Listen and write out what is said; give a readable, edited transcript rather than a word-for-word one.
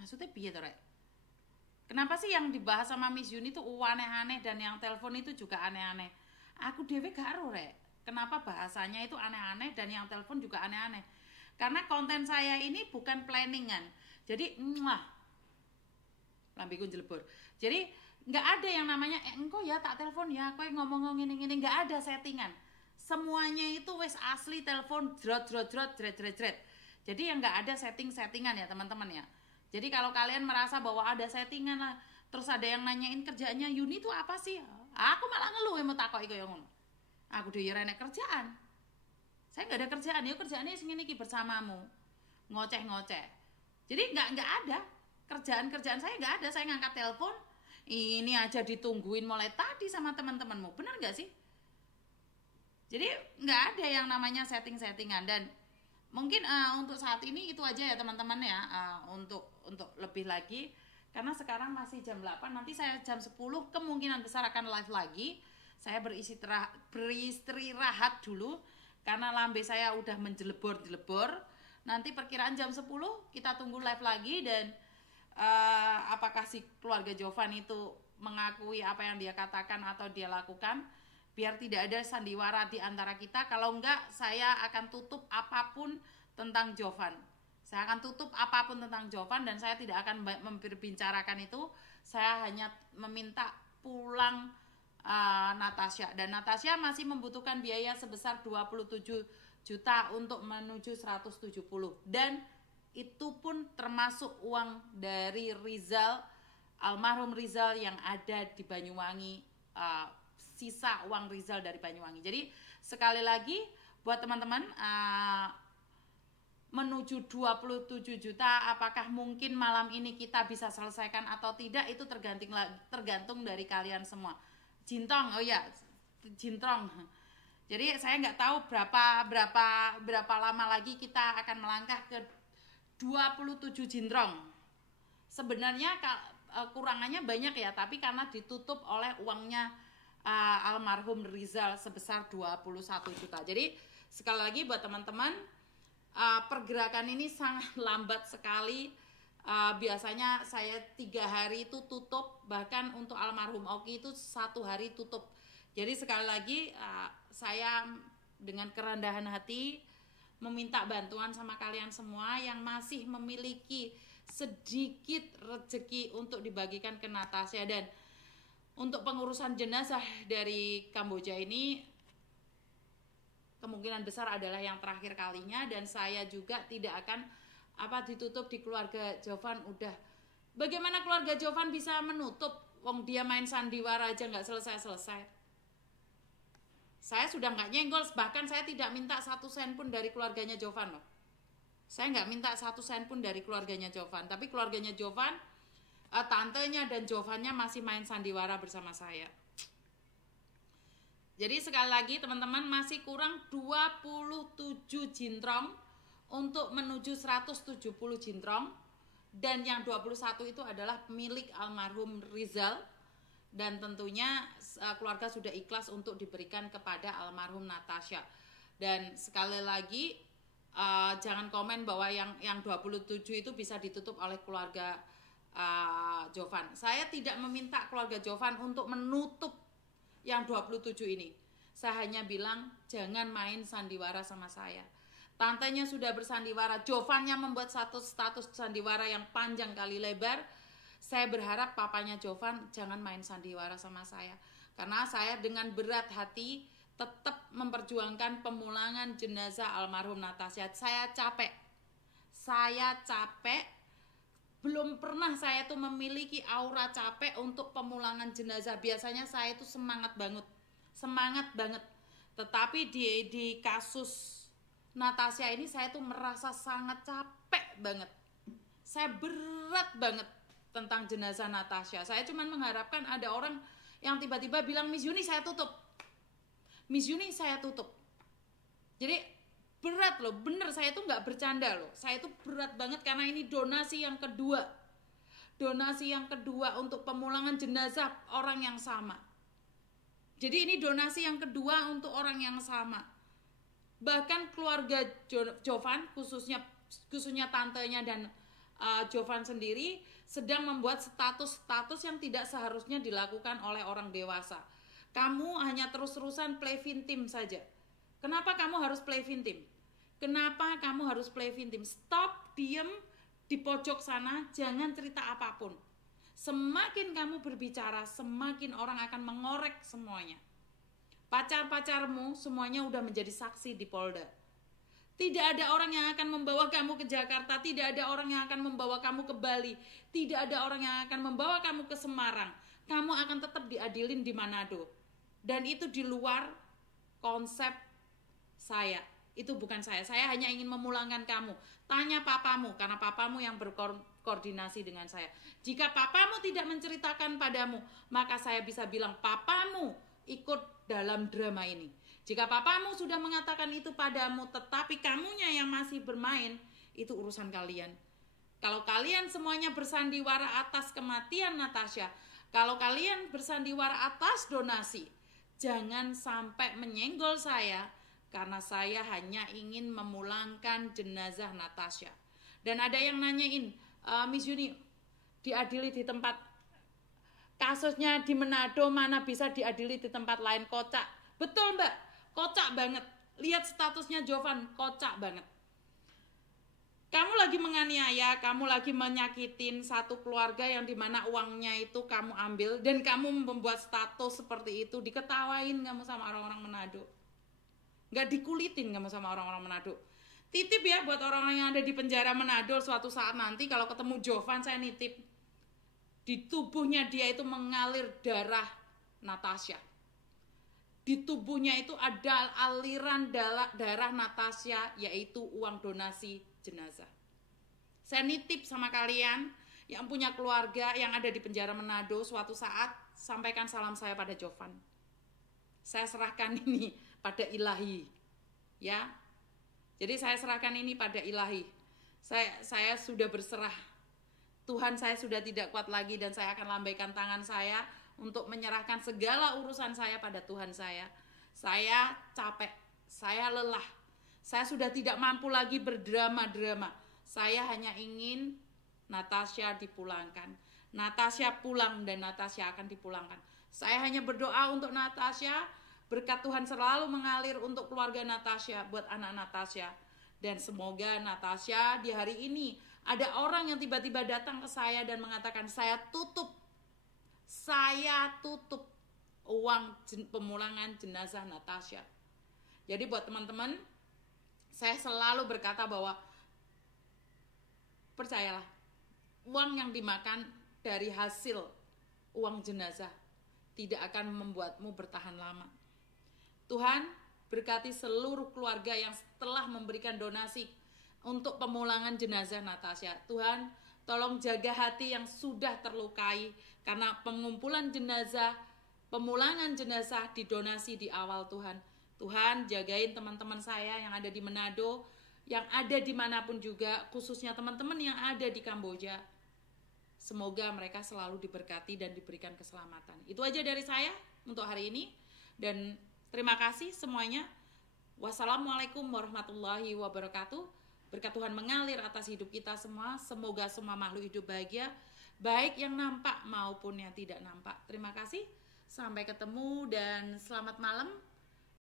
Maksudnya piye to, Rek? Kenapa sih yang dibahas sama Miss Yuni tuh aneh-aneh dan yang telepon itu juga aneh-aneh? Aku dewe gak ero, Rek. Kenapa bahasanya itu aneh-aneh dan yang telepon juga aneh-aneh? Karena konten saya ini bukan planningan. Jadi, lambiku jelebur. Jadi nggak ada yang namanya engko ya tak telepon ya, kowe ngomong ngene-ngene, nggak ada settingan. Semuanya itu wes asli telepon jrot jret. Jadi yang nggak ada settingan ya teman-teman ya. Jadi kalau kalian merasa bahwa ada settingan lah, terus ada yang nanyain kerjanya Yuni itu apa sih? Aku malah ngeluh mau takoki koyo ngono. Aku dhewe ora kerjaan. Saya nggak ada kerjaan, ya kerjaannya segini iki bersamamu. Ngoceh-ngoceh. Jadi nggak ada kerjaan saya nggak ada. Saya ngangkat telepon, ini aja ditungguin mulai tadi sama teman-temanmu. Bener nggak sih? Jadi nggak ada yang namanya settingan dan mungkin untuk saat ini itu aja ya teman-teman ya, untuk lebih lagi karena sekarang masih jam 8, nanti saya jam 10 kemungkinan besar akan live lagi. Saya beristirahat dulu karena lambe saya udah menjelebor. Nanti perkiraan jam 10 kita tunggu live lagi dan apakah si keluarga Jovan itu mengakui apa yang dia katakan atau dia lakukan, biar tidak ada sandiwara di antara kita. Kalau enggak, saya akan tutup apapun tentang Jovan. Saya akan tutup apapun tentang Jovan dan saya tidak akan memperbicarakan itu. Saya hanya meminta pulang Natasha, dan Natasha masih membutuhkan biaya sebesar 27 juta untuk menuju 170, dan itu pun termasuk uang dari Rizal, almarhum Rizal yang ada di Banyuwangi, sisa uang Rizal dari Banyuwangi. Jadi sekali lagi buat teman-teman, menuju 27 juta apakah mungkin malam ini kita bisa selesaikan atau tidak, itu tergantung dari kalian semua. Jintong, oh ya, Jintrong. Jadi saya nggak tahu berapa lama lagi kita akan melangkah ke 27 Jintrong. Sebenarnya kurangannya banyak ya, tapi karena ditutup oleh uangnya almarhum Rizal sebesar 21 juta. Jadi sekali lagi buat teman-teman, pergerakan ini sangat lambat sekali. Biasanya saya 3 hari itu tutup, bahkan untuk almarhum Oki itu 1 hari tutup. Jadi sekali lagi saya dengan kerendahan hati meminta bantuan sama kalian semua yang masih memiliki sedikit rezeki untuk dibagikan ke Natasha. Dan untuk pengurusan jenazah dari Kamboja ini kemungkinan besar adalah yang terakhir kalinya, dan saya juga tidak akan ditutup di keluarga Jovan. Udah, bagaimana keluarga Jovan bisa menutup wong dia main sandiwara aja nggak selesai. Saya sudah nggak nyenggol, bahkan saya tidak minta 1 sen pun dari keluarganya Jovan loh. Saya nggak minta 1 sen pun dari keluarganya Jovan, tapi keluarganya Jovan, tantenya dan Jovannya masih main sandiwara bersama saya. Jadi sekali lagi teman-teman, masih kurang 27 Jintrong untuk menuju 170 Jintrong, dan yang 21 itu adalah milik almarhum Rizal, dan tentunya keluarga sudah ikhlas untuk diberikan kepada almarhum Natasha. Dan sekali lagi jangan komen bahwa yang 27 itu bisa ditutup oleh keluarga Jovan. Saya tidak meminta keluarga Jovan untuk menutup yang 27 ini. Saya hanya bilang jangan main sandiwara sama saya. Tantenya sudah bersandiwara, Jovannya membuat satu status sandiwara yang panjang kali lebar. Saya berharap papanya Jovan jangan main sandiwara sama saya, karena saya dengan berat hati tetap memperjuangkan pemulangan jenazah almarhum Natasha. Saya capek. Belum pernah saya tuh memiliki aura capek untuk pemulangan jenazah. Biasanya saya itu semangat banget. Tetapi di kasus Natasha ini saya tuh merasa sangat capek banget. Saya berat banget tentang jenazah Natasha. Saya cuma mengharapkan ada orang yang tiba-tiba bilang, Miss Yuni saya tutup. Jadi berat loh, bener, saya tuh nggak bercanda loh. Saya tuh berat banget karena ini donasi yang kedua untuk pemulangan jenazah orang yang sama. Jadi ini donasi yang kedua untuk orang yang sama. Bahkan keluarga Jovan, khususnya tantenya dan Jovan sendiri sedang membuat status-status yang tidak seharusnya dilakukan oleh orang dewasa. Kamu hanya terus-terusan play victim saja. Kenapa kamu harus play victim? Kenapa kamu harus play victim? Stop, diem di pojok sana, jangan cerita apapun. Semakin kamu berbicara, semakin orang akan mengorek semuanya. Pacar-pacarmu semuanya udah menjadi saksi di Polda. Tidak ada orang yang akan membawa kamu ke Jakarta, tidak ada orang yang akan membawa kamu ke Bali, tidak ada orang yang akan membawa kamu ke Semarang. Kamu akan tetap diadilin di Manado. Dan itu di luar konsep saya. Itu bukan saya hanya ingin memulangkan kamu. Tanya papamu, karena papamu yang berkoordinasi dengan saya. Jika papamu tidak menceritakan padamu, maka saya bisa bilang papamu ikut dalam drama ini. Jika papamu sudah mengatakan itu padamu, tetapi kamunya yang masih bermain, itu urusan kalian. Kalau kalian semuanya bersandiwara atas kematian Natasha, kalau kalian bersandiwara atas donasi, jangan sampai menyenggol saya, karena saya hanya ingin memulangkan jenazah Natasha. Dan ada yang nanyain, Miss Yuni, diadili di tempat, kasusnya di Manado mana bisa diadili di tempat lain? Kocak. Betul Mbak, kocak banget. Lihat statusnya Jovan, kocak banget. Kamu lagi menganiaya, kamu lagi menyakitin satu keluarga yang dimana uangnya itu kamu ambil, dan kamu membuat status seperti itu, diketawain kamu sama orang-orang Manado. Gak dikulitin kamu sama orang-orang Manado. Titip ya buat orang-orang yang ada di penjara Manado, suatu saat nanti kalau ketemu Jovan, saya nitip. Di tubuhnya dia itu mengalir darah Natasha. Di tubuhnya itu ada aliran darah Natasha, yaitu uang donasi jenazah. Saya nitip sama kalian yang punya keluarga yang ada di penjara Manado, suatu saat sampaikan salam saya pada Jovan. Saya serahkan ini pada ilahi, ya. Jadi saya serahkan ini pada ilahi. Saya sudah berserah. Tuhan, saya sudah tidak kuat lagi, dan saya akan lambaikan tangan saya untuk menyerahkan segala urusan saya pada Tuhan saya. Saya capek, saya lelah. Saya sudah tidak mampu lagi berdrama-drama. Saya hanya ingin Natasha dipulangkan. Natasha pulang dan Natasha akan dipulangkan. Saya hanya berdoa untuk Natasha. Berkat Tuhan selalu mengalir untuk keluarga Natasha, buat anak Natasha. Dan semoga Natasha di hari ini ada orang yang tiba-tiba datang ke saya dan mengatakan, saya tutup uang pemulangan jenazah Natasha. Jadi buat teman-teman, saya selalu berkata bahwa percayalah, uang yang dimakan dari hasil uang jenazah tidak akan membuatmu bertahan lama. Tuhan berkati seluruh keluarga yang telah memberikan donasi untuk pemulangan jenazah Natasha. Tuhan, tolong jaga hati yang sudah terlukai karena pengumpulan jenazah, pemulangan jenazah didonasi di awal Tuhan. Tuhan, jagain teman-teman saya yang ada di Manado, yang ada dimanapun juga, khususnya teman-teman yang ada di Kamboja. Semoga mereka selalu diberkati dan diberikan keselamatan. Itu aja dari saya untuk hari ini. Dan terima kasih semuanya. Wassalamualaikum warahmatullahi wabarakatuh. Berkat Tuhan mengalir atas hidup kita semua. Semoga semua makhluk hidup bahagia, baik yang nampak maupun yang tidak nampak. Terima kasih. Sampai ketemu dan selamat malam.